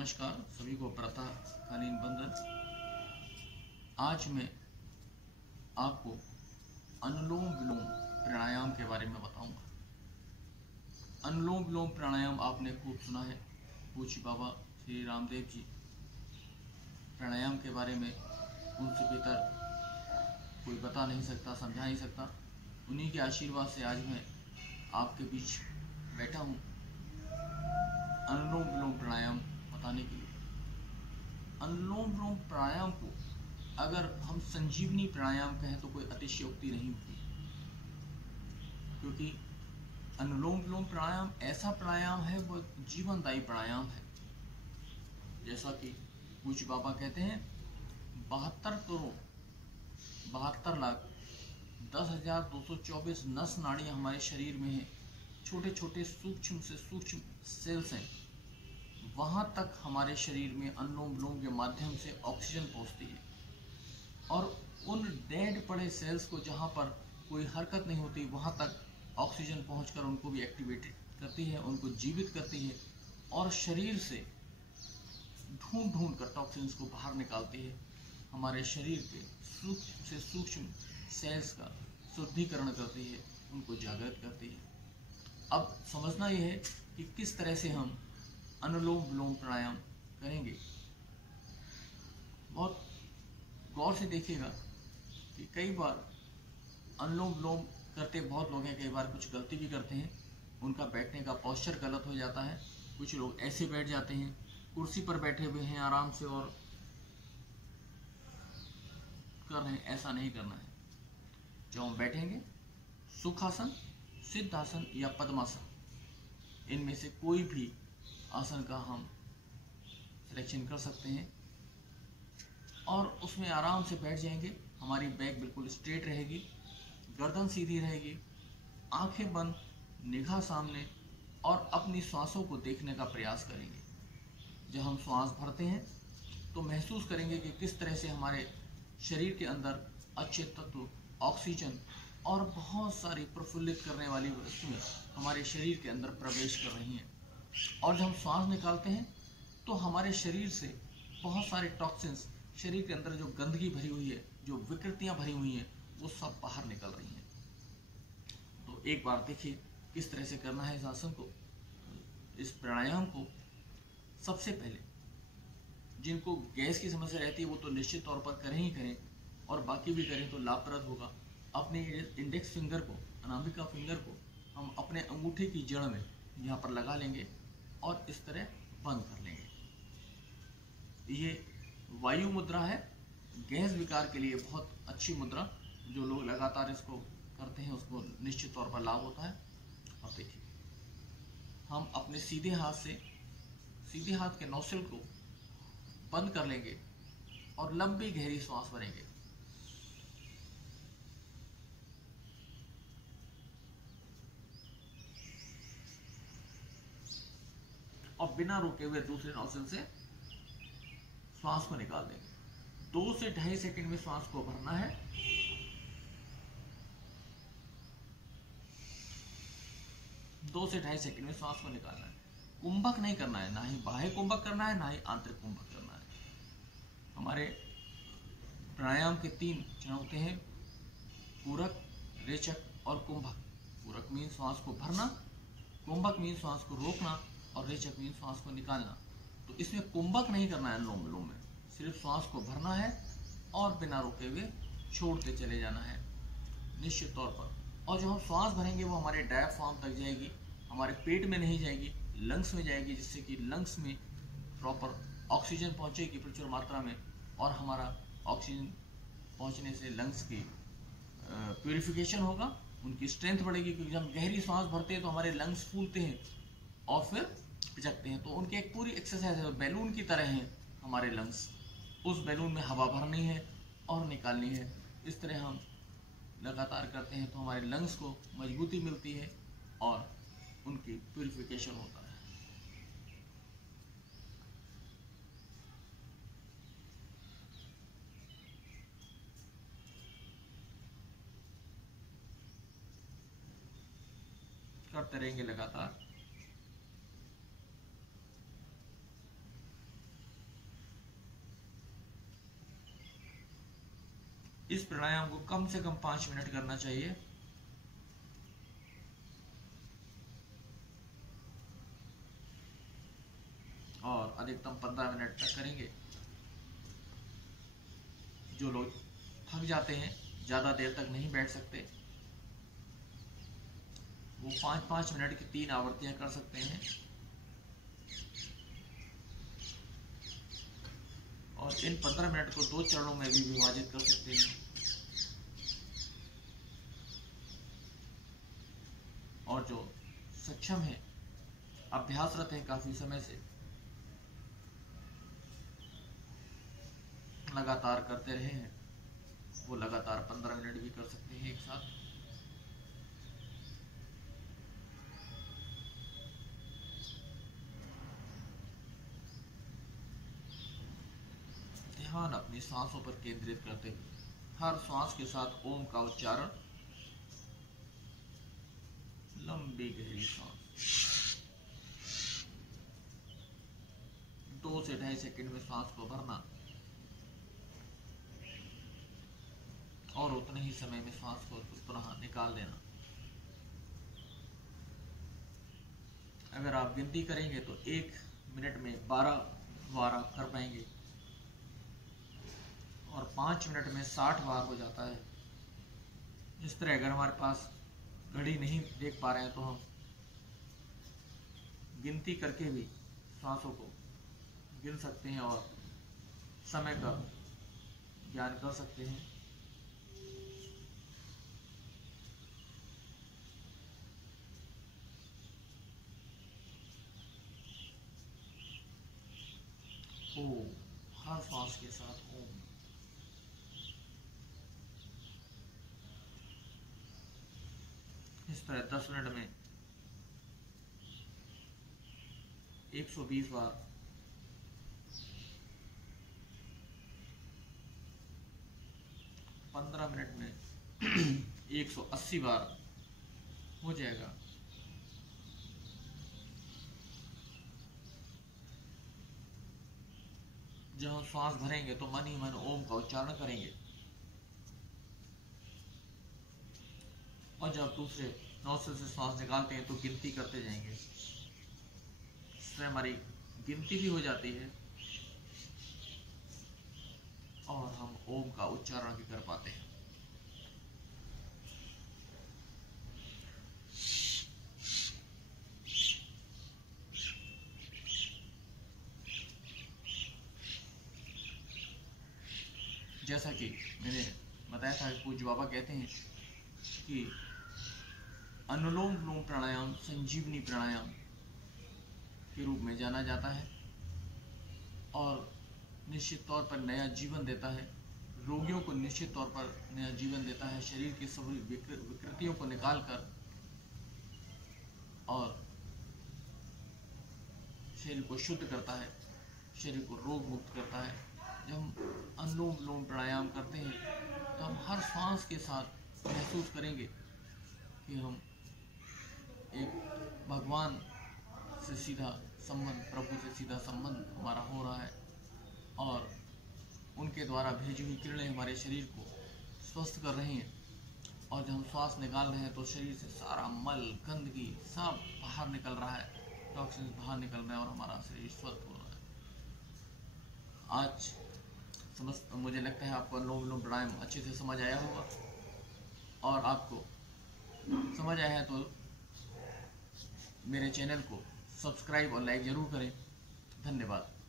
नमस्कार सभी को प्रातःकालीन वंदन। आज मैं आपको अनुलोम विलोम प्राणायाम के बारे में बताऊंगा। अनुलोम विलोम प्राणायाम आपने खूब सुना है। पूज्य बाबा श्री रामदेव जी प्राणायाम के बारे में उनसे बेहतर कोई बता नहीं सकता, समझा नहीं सकता। उन्हीं के आशीर्वाद से आज मैं आपके बीच बैठा हूँ अनुलोम विलोम प्राणायाम बताने के लिए। अनुलोम विलोम प्राणायाम को अगर हम संजीवनी प्राणायाम कहें तो कोई अतिशयोक्ति नहीं होगी, क्योंकि अनुलोम विलोम प्राणायाम ऐसा प्राणायाम है, वो जीवनदायी प्राणायाम है। जैसा कि पूज्य बाबा कहते हैं 72,10,224 नस नाड़ियां हमारे शरीर में हैं। छोटे छोटे सूक्ष्म से सूक्ष्म सेल्स हैं। वहां तक हमारे शरीर में अनुलोम विलोम के माध्यम से ऑक्सीजन पहुंचती है, और उन डेड पड़े सेल्स को जहां पर कोई हरकत नहीं होती वहां तक ऑक्सीजन पहुंचकर उनको भी एक्टिवेटेड करती है, उनको जीवित करती है, और शरीर से ढूंढ ढूंढ कर टॉक्सिन्स को बाहर निकालती है। हमारे शरीर के सूक्ष्म से सूक्ष्म सेल्स का शुद्धिकरण करती है, उनको जागृत करती है। अब समझना यह है कि किस तरह से हम अनुलोम विलोम प्राणायाम करेंगे। बहुत गौर से देखिएगा कि कई बार अनुलोम विलोम करते बहुत लोग हैं, कई बार कुछ गलती भी करते हैं। उनका बैठने का पोस्चर गलत हो जाता है। कुछ लोग ऐसे बैठ जाते हैं, कुर्सी पर बैठे हुए हैं आराम से और कर रहे हैं। ऐसा नहीं करना है। जब हम बैठेंगे सुखासन, सिद्धासन या पद्मासन, इनमें से कोई भी आसन का हम सिलेक्शन कर सकते हैं और उसमें आराम से बैठ जाएंगे। हमारी बैक बिल्कुल स्ट्रेट रहेगी, गर्दन सीधी रहेगी, आंखें बंद, निगाह सामने, और अपनी सांसों को देखने का प्रयास करेंगे। जब हम सांस भरते हैं तो महसूस करेंगे कि किस तरह से हमारे शरीर के अंदर अच्छे तत्व, ऑक्सीजन और बहुत सारी प्रफुल्लित करने वाली वस्तुएं हमारे शरीर के अंदर प्रवेश कर रही हैं। और जब हम सांस निकालते हैं तो हमारे शरीर से बहुत सारे टॉक्सिन्स, शरीर के अंदर जो गंदगी भरी हुई है, जो विकृतियां भरी हुई हैं, वो सब बाहर निकल रही हैं। तो एक बार देखिए किस तरह से करना है इस आसन को, इस प्राणायाम को। सबसे पहले जिनको गैस की समस्या रहती है वो तो निश्चित तौर पर करें ही करें, और बाकी भी करें तो लाभप्रद होगा। अपने इंडेक्स फिंगर को, अनामिका फिंगर को हम अपने अंगूठे की जड़ में यहाँ पर लगा लेंगे और इस तरह बंद कर लेंगे। ये वायु मुद्रा है, गैस विकार के लिए बहुत अच्छी मुद्रा। जो लोग लगातार इसको करते हैं उसको निश्चित तौर पर लाभ होता है। अब देखिए हम अपने सीधे हाथ के नोस्ट्रिल को बंद कर लेंगे और लंबी गहरी सांस भरेंगे। और बिना रुके हुए दूसरे नोस्ट्रिल से श्वास को निकाल देंगे। 2 से 2.5 सेकंड में श्वास को भरना है। दो से 2.5 सेकंड में श्वास को निकालना है। कुंभक नहीं करना है, ना ही बाह्य कुंभक करना है, ना ही आंतरिक कुंभक करना है। हमारे प्राणायाम के 3 चरण होते हैं, पूरक, रेचक और कुंभक। पूरक मीन श्वास को भरना, कुंभक मीन श्वास को रोकना, और रेचक मीन श्वास को निकालना। तो इसमें कुंभक नहीं करना है। अनुलोम विलोम में सिर्फ श्वास को भरना है और बिना रोके हुए छोड़ते चले जाना है निश्चित तौर पर। और जो हम श्वास भरेंगे वो हमारे डायफ्राम तक जाएगी, हमारे पेट में नहीं जाएगी, लंग्स में जाएगी, जिससे कि लंग्स में प्रॉपर ऑक्सीजन पहुंचेगी प्रचुर मात्रा में, और हमारा ऑक्सीजन पहुंचने से लंग्स की प्यूरिफिकेशन होगा, उनकी स्ट्रेंथ बढ़ेगी। क्योंकि जब हम गहरी सांस भरते हैं तो हमारे लंग्स फूलते हैं और फिर पिचकते हैं। तो उनकी एक पूरी एक्सरसाइज है, बैलून की तरह हैं हमारे लंग्स। उस बैलून में हवा भरनी है और निकालनी है। इस तरह हम लगातार करते हैं तो हमारे लंग्स को मजबूती मिलती है और उनकी प्यूरिफिकेशन होता है। करते रहेंगे लगातार। इस प्राणायाम को कम से कम 5 मिनट करना चाहिए। और अधिकतम 15 मिनट तक करेंगे। जो लोग थक जाते हैं, ज़्यादा देर तक नहीं बैठ सकते, वो 5-5 मिनट की 3 आवृत्तियां कर सकते हैं। और इन 15 मिनट को 2 चरणों में भी विभाजित कर सकते हैं। और जो सक्षम है, अभ्यासरत है, काफी समय से लगातार करते रहे हैं, वो लगातार 15 मिनट भी कर सकते हैं एक साथ। ध्यान अपनी सांसों पर केंद्रित करते हुए हर श्वास के साथ ओम का उच्चारण। लंबी गहरी सांस, 2 से 2.5 सेकंड में सांस को भरना और उतने ही समय में सांस को पुनः निकाल देना। अगर आप गिनती करेंगे तो 1 मिनट में 12 बार आप कर पाएंगे और 5 मिनट में 60 बार हो जाता है। इस तरह अगर हमारे पास घड़ी नहीं देख पा रहे हैं तो हम गिनती करके भी सांसों को गिन सकते हैं और समय का ज्ञान कर सकते हैं। ओम, हर सांस के साथ ओम। इस तरह 10 मिनट में 120 बार, 15 मिनट में 180 बार हो जाएगा। जब हम श्वास भरेंगे तो मन ही मन ओम का उच्चारण करेंगे और जब दूसरे नौसे से श्वास निकालते हैं तो गिनती करते जाएंगे। इससे हमारी गिनती भी हो जाती है और हम ओम का उच्चारण भी कर पाते हैं। जैसा कि मैंने बताया था, पूज्य बाबा कहते हैं कि अनुलोम विलोम प्राणायाम संजीवनी प्राणायाम के रूप में जाना जाता है और निश्चित तौर पर नया जीवन देता है। रोगियों को निश्चित तौर पर नया जीवन देता है। शरीर की सभी विकृतियों को निकालकर और शरीर को शुद्ध करता है, शरीर को रोग मुक्त करता है। जब हम अनुलोम विलोम प्राणायाम करते हैं तो हम हर सांस के साथ महसूस करेंगे कि हम एक भगवान से सीधा संबंध, प्रभु से सीधा संबंध हमारा हो रहा है और उनके द्वारा भेजी हुई किरणें हमारे शरीर को स्वस्थ कर रही हैं। और जब हम श्वास निकाल रहे हैं तो शरीर से सारा मल, गंदगी सब बाहर निकल रहा है, टॉक्सिन्स बाहर निकल रहे हैं और हमारा शरीर स्वस्थ हो रहा है। आज मुझे लगता है आपको अनुलोम विलोम प्राणायाम अच्छे से समझ आया होगा और आपको समझ आया है तो मेरे चैनल को सब्सक्राइब और लाइक जरूर करें। धन्यवाद।